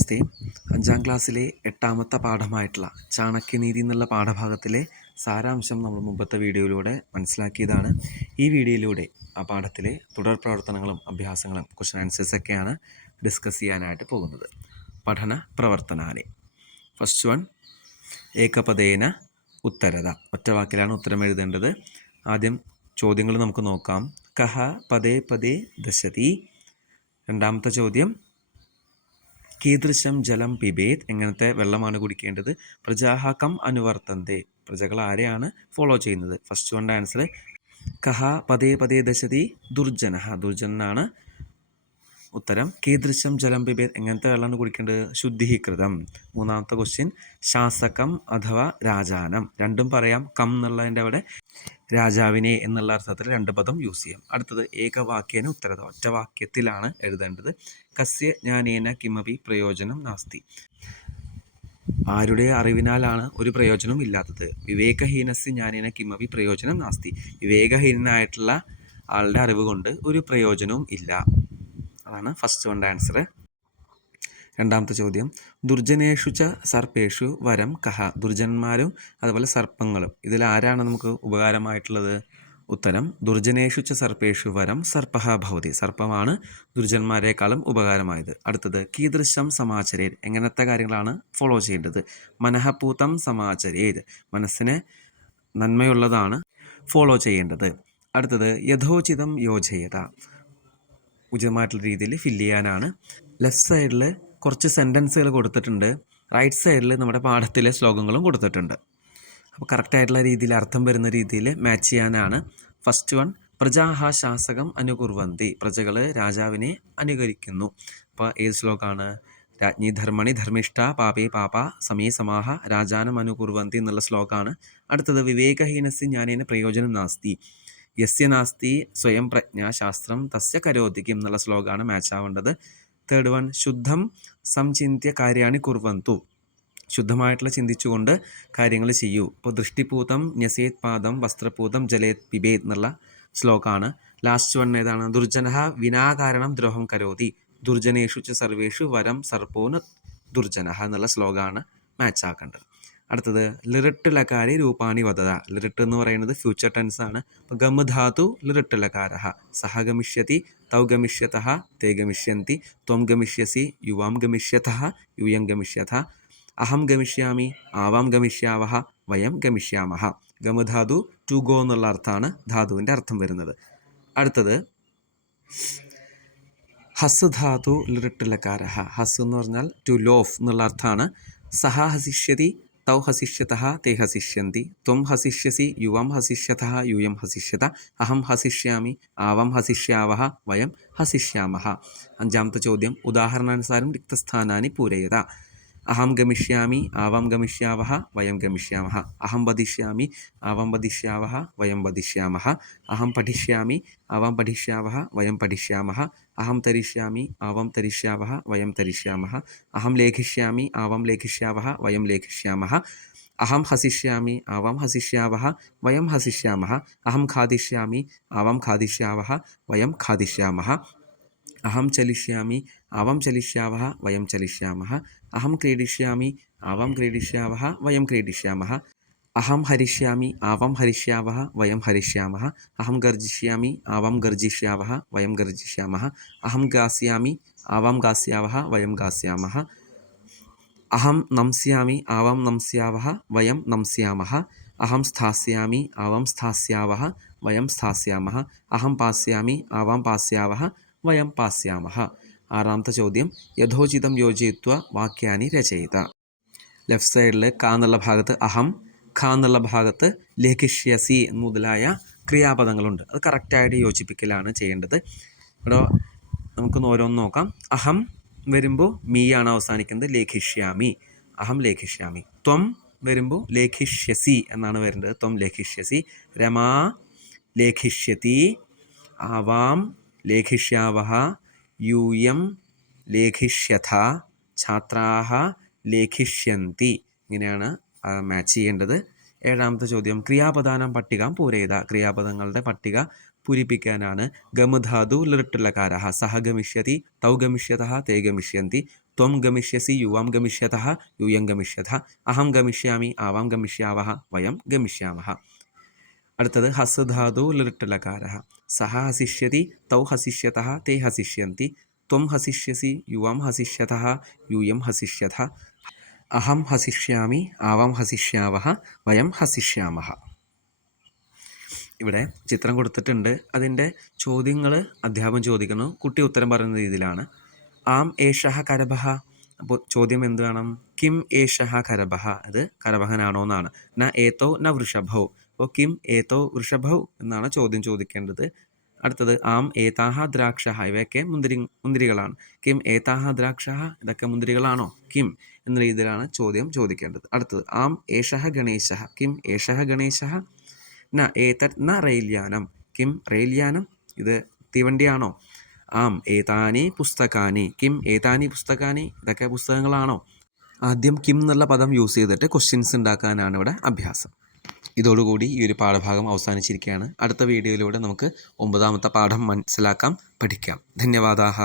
നമസ്തേ. 5ാം ക്ലാസ്സിലെ 8ാമത്തെ പാഠമായിട്ടുള്ള ചാണക്യനീതി എന്നുള്ള പാഠഭാഗത്തിലെ സാരാംശം നമ്മൾ മുമ്പത്തെ വീഡിയോയിലൂടെ മനസ്സിലാക്കിയതാണ്. ഈ വീഡിയോയിലൂടെ ആ പാഠത്തിലെ തുടർ പ്രവർത്തനങ്ങളും അഭ്യാസങ്ങളും ക്വസ്റ്റൻ ആൻസേഴ്സൊക്കെയാണ് ഡിസ്കസ് ചെയ്യാനായിട്ട് പോകുന്നത്. പഠന പ്രവർത്തനാനി. First one, ഏകപദേന ഉത്തരത. ഒറ്റ വാക്കിലാണ് ഉത്തരം എഴുതേണ്ടത്. ആദ്യം ചോദ്യങ്ങൾ നമുക്ക് നോക്കാം. കഹ പദേ പദേ ദശതി. രണ്ടാമത്തെ ചോദ്യം, കീദൃശം ജലം പിബേത്. എങ്ങനത്തെ വെള്ളമാണ് കുടിക്കേണ്ടത്? പ്രജാഹ കം അനുവർത്തന്തെ. പ്രജകൾ ആരെയാണ് ഫോളോ ചെയ്യുന്നത്? ഫസ്റ്റ് വൺ ആൻസർ കഹ പദേ പദേ ദശതി ദുർജനഃ. ദുർജനാണ് ഉത്തരം. കീദൃശം ജലം പിബേത്. എങ്ങനത്തെ വെള്ളമാണ് കുടിക്കേണ്ടത്? ശുദ്ധീകൃതം. മൂന്നാമത്തെ ക്വസ്റ്റ്യൻ, ശാസകം അഥവാ രാജാനം. രണ്ടും പറയാം. കം എന്നുള്ളതിൻ്റെ അവിടെ രാജാവിനെ എന്നുള്ള അർത്ഥത്തിൽ രണ്ട് പദം യൂസ് ചെയ്യാം. അടുത്തത് ഏകവാക്യേന ഉത്തരത. ഒറ്റ വാക്യത്തിലാണ് എഴുതേണ്ടത്. കസ്യ ജ്ഞാനേന കിമപി പ്രയോജനം നാസ്തി. ആരുടെ അറിവിനാലാണ് ഒരു പ്രയോജനവും ഇല്ലാത്തത്? വിവേകഹീനസ്യ ജ്ഞാനേന കിമപി പ്രയോജനം നാസ്തി. വിവേകഹീനനായിട്ടുള്ള ആളുടെ അറിവ് കൊണ്ട് ഒരു പ്രയോജനവും ഇല്ല. അതാണ് ഫസ്റ്റ് വൺ ആൻസർ. രണ്ടാമത്തെ ചോദ്യം, ദുർജനേഷു ച സർപ്പേഷു വരം കഹ. ദുർജന്മാരും അതുപോലെ സർപ്പങ്ങളും ഇതിൽ ആരാണ് നമുക്ക് ഉപകാരമായിട്ടുള്ളത്? ഉത്തരം, ദുർജനേഷു ച സർപ്പേഷു വരം സർപ്പഹ ഭവതി. സർപ്പമാണ് ദുർജന്മാരെക്കാളും ഉപകാരമായത്. അടുത്തത്, കീദൃശം സമാചരേത്. എങ്ങനത്തെ കാര്യങ്ങളാണ് ഫോളോ ചെയ്യേണ്ടത്? മനഃപൂതം സമാചരേത്. മനസ്സിനെ നന്മയുള്ളതാണ് ഫോളോ ചെയ്യേണ്ടത്. അടുത്തത്, യഥോചിതം യോജയത. ഉചിതമായിട്ടുള്ള രീതിയിൽ ഫില്ല് ചെയ്യാനാണ്. ലെഫ്റ്റ് സൈഡിൽ കുറച്ച് സെൻറ്റൻസുകൾ കൊടുത്തിട്ടുണ്ട്. റൈറ്റ് സൈഡിൽ നമ്മുടെ പാഠത്തിലെ ശ്ലോകങ്ങളും കൊടുത്തിട്ടുണ്ട്. അപ്പോൾ കറക്റ്റായിട്ടുള്ള രീതിയിൽ അർത്ഥം വരുന്ന രീതിയിൽ മാച്ച് ചെയ്യാനാണ്. First one, പ്രജാഹ ശാസകം അനുകുർവന്തി. പ്രജകൾ രാജാവിനെ അനുകരിക്കുന്നു. അപ്പോൾ ഏത് ശ്ലോകമാണ്? രാജ്ഞി ധർമ്മണി ധർമ്മിഷ്ഠ പാപേ പാപ സമേ സമാഹ രാജാനം അനുകുർവന്തി എന്നുള്ള ശ്ലോകമാണ്. അടുത്തത്, വിവേകഹീനസ്യ ജ്ഞാനേന പ്രയോജനം നാസ്തി. യസ്യ നാസ്തി സ്വയം പ്രജ്ഞ ശാസ്ത്രം തസ്യ കരോതിക്കും എന്നുള്ള ശ്ലോകമാണ് മാച്ച് ആവേണ്ടത്. തേർഡ് വൺ, ശുദ്ധം സംചിന്യ കാര്യാണി കുർവന്തു. ശുദ്ധമായിട്ടുള്ള ചിന്തിച്ചുകൊണ്ട് കാര്യങ്ങൾ ചെയ്യൂ. ഇപ്പോൾ ദൃഷ്ടിപൂതം ന്യസേത് പാദം വസ്ത്രപൂതം ജലേത് പിബേത് എന്നുള്ള ശ്ലോകമാണ്. ലാസ്റ്റ് വൺ ഏതാണ്? ദുർജനഃ വിനാകാരണം ദ്രോഹം കരോതി. ദുർജനേഷു ച സർവേഷു വരം സർപ്പോന് ദുർജനഃ എന്നുള്ള ശ്ലോകമാണ് മാച്ച് ആക്കേണ്ടത്. അടുത്തത്, ലിറിട്ട് ലകാരി രൂപാണി വദത. ലിറിട്ട് എന്ന് പറയുന്നത് ഫ്യൂച്ചർ ടെൻസ് ആണ്. അപ്പോൾ ഗമധാതു ലിറിട്ട് ലകാരഃ. സഹ ഗമിഷ്യതി തൗ ഗമിഷ്യതഃ തേ ഗമിഷ്യന്തി ത്വം ഗമിഷ്യസി യുവാം ഗമിഷ്യതഃ യൂയം ഗമിഷ്യഥ അഹം ഗമിഷ്യാമി ആവാം ഗമിഷ്യാവഹ വയം ഗമിഷ്യാമഹ. ഗമധാതു ടു ഗോ എന്നുള്ള അർത്ഥമാണ് ധാതുവിൻ്റെ അർത്ഥം വരുന്നത്. അടുത്തത്, ഹസ് ധാതു ലിറിട്ട് ലകാരഃ. ഹസ് എന്ന് പറഞ്ഞാൽ ടു ലോഫ് എന്നുള്ള അർത്ഥമാണ്. സഹ ഹസിഷ്യതി തൗ ഹസിഷ്യതഃ തേ ഹസിഷ്യന്തി ത്വം ഹസിഷ്യസി യുവം ഹസിഷ്യതഃ യൂയം ഹസിഷ്യത അഹം ഹസിഷ്യാമി ആവം ഹസിഷ്യാവഹ വയം ഹസിഷ്യാമഹ. അഞ്ചാമത്തെ ചോദ്യം, ഉദാഹരണാനുസാരം റിക്തസ്ഥാനാനി പൂരയത. അഹം ഗമിഷ്യാമി ആവം ഗമിഷ്യാവഹ വയം ഗമിഷ്യാമഹ. അഹം വദിഷ്യാമി ആവം വദിഷ്യാവഹ വയം വദിഷ്യാമഹ. അഹം പഠിഷ്യാമി ആവം പഠിഷ്യാവഹ വയം പഠിഷ്യാമഹ. അഹം തരിഷ്യാമി ആവം തരിഷ്യാവഹ വയം തരിഷ്യാമഹ. അഹം ലേഖിഷ്യാമി ആവം ലേഖിഷ്യാവഹ വയം ലേഖിഷ്യാമഹ. അഹം ഹസിഷ്യാമി ആവം ഹസിഷ്യാവഹ വയം ഹസിഷ്യാമഹ. അഹം ഖാദിഷ്യാമി ആവം ഖാദിഷ്യാവഹ വയം ഖാദിഷ്യാമഹ. അഹം ചലിഷ്യാമി ആവം ചലിഷ്യാവഹ വയം ചലിഷ്യാമഹ. അഹം ക്രീഡിഷ്യാമി ആവം ക്രീഡിഷ്യാവഹ വയം ക്രീഡിഷ്യാമഹ. അഹം ഹരിഷ്യാമി ആവം ഹരിഷ്യാവഹ വയം ഹരിഷ്യാമഹ. അഹം ഗർജിഷ്യാമി ആവം ഗർജിഷ്യാവഹ വയം ഗർജിഷ്യാമഹ. അഹം ഗാസ്യാമി ആവം ഗാസ്യാവഹ വയം ഗാസ്യാമഹ. അഹം നംസ്യാമി ആവം നംസ്യാവഹ വയം നംസ്യാമഹ. അഹം സ്ഥാസ്യാമി ആവം സ്ഥാസ്യാവഹ വയം സ്ഥാസ്യാമഹ. അഹം പാസ്യാമി ആവം പാസ്യാവഹ വയം പാസ്യാമഹ. ആറാമത്തെ ചോദ്യം, യഥോചിതം യോജയിത്വ വാക്യാനി രചയിത. ലെഫ്റ്റ് സൈഡിൽ ക എന്നുള്ള ഭാഗത്ത് അഹം, ഖ എന്നുള്ള ഭാഗത്ത് ലേഖിഷ്യസി മുതലായ ക്രിയാപദങ്ങളുണ്ട്. അത് കറക്റ്റായിട്ട് യോജിപ്പിക്കലാണ് ചെയ്യേണ്ടത്. ഇവിടെ നമുക്കൊന്ന് ഓരോന്ന് നോക്കാം. അഹം വരുമ്പോൾ മീ ആണ് അവസാനിക്കുന്നത്. ലേഖിഷ്യാമി, അഹം ലേഖിഷ്യാമി. ത്വം വരുമ്പോൾ ലേഖിഷ്യസി എന്നാണ് വരേണ്ടത്. ത്വം ലേഖിഷ്യസി. രമാ ലേഖിഷ്യതി. ആവാം ലേഖിഷ്യാവഹ. യൂയം ലേഖിഷ്യഥ. ഛാത്രാഹ ലേഖിഷ്യന്തി. ഇങ്ങനെയാണ് മാച്ച് ചെയ്യേണ്ടത്. ഏഴാമത്തെ ചോദ്യം, ക്രിയാപദാനം പട്ടിക പൂരയിത. ക്രിയാപദങ്ങളുടെ പട്ടിക പൂരിപ്പിക്കാനാണ്. ഗമധാതു ലിറിട്ട് ലകാരഃ. സഹ ഗമിഷ്യതി തൗ ഗമിഷ്യതഃ തേ ഗമിഷ്യന്തി ത്വം ഗമിഷ്യസി യുവാം ഗമിഷ്യതഃ യൂയം ഗമിഷ്യഥ അഹം ഗമിഷ്യാമി ആവാം ഗമിഷ്യാവഹ വയം ഗമിഷ്യാമഹ. അടുത്തത് ഹസ് ധാതു ലിട്ടലകാര. സഹ ഹസിഷ്യതി തൗ ഹസിഷ്യതഃ തേ ഹസിഷ്യന്തി ത്വം ഹസിഷ്യസി യുവാം ഹസിഷ്യതഃ യൂയം ഹസിഷ്യഥ അഹം ഹസിഷ്യാമി ആവാം ഹസിഷ്യാവഹ വയം ഹസിഷ്യാമഹ. ഇവിടെ ചിത്രം കൊടുത്തിട്ടുണ്ട്. അതിൻ്റെ ചോദ്യങ്ങൾ അധ്യാപകൻ ചോദിക്കുന്നു. കുട്ടി ഉത്തരം പറയുന്ന രീതിയിലാണ്. ആം ഏഷഃ കരഭഃ. അപ്പോൾ ചോദ്യം എന്ത് വേണം? കിം ഏഷഃ കരഭഃ. അത് കരഭഹനാണോ എന്നാണ്. ന ഏതോ ന വൃഷഭൗ. അപ്പോൾ കിം ഏതോ വൃഷഭൗ എന്നാണ് ചോദ്യം ചോദിക്കേണ്ടത്. അടുത്തത് ആം ഏതാഹ ദ്രാക്ഷഃ. ഇവയൊക്കെ മുന്തിരികളാണ്. കിം ഏതാഹ ദ്രാക്ഷഃ. ഇതൊക്കെ മുന്തിരികളാണോ? കിം എന്ന രീതിയിലാണ് ചോദ്യം ചോദിക്കേണ്ടത്. അടുത്തത് ആം ഏഷഃ ഗണേശഃ. കിം ഏഷഃ ഗണേശഃ. ന ഏതത് ന റെയിൽയാനം. കിം റെയിൽയാനം. ഇത് തീവണ്ടിയാണോ? ആം ഏതാനി പുസ്തകാനി. കിം ഏതാനി പുസ്തകാനി. ഇതൊക്കെ പുസ്തകങ്ങളാണോ? ആദ്യം കിം എന്നുള്ള പദം യൂസ് ചെയ്തിട്ട് ക്വസ്റ്റ്യൻസ് ഉണ്ടാക്കാനാണ് ഇവിടെ അഭ്യാസം. ഇതോടുകൂടി ഈ ഒരു പാഠഭാഗം അവസാനിച്ചിരിക്കുകയാണ്. അടുത്ത വീഡിയോയിലൂടെ നമുക്ക് 9ാമത്തെ പാഠം മനസ്സിലാക്കാം, പഠിക്കാം. ധന്യവാദാഹ.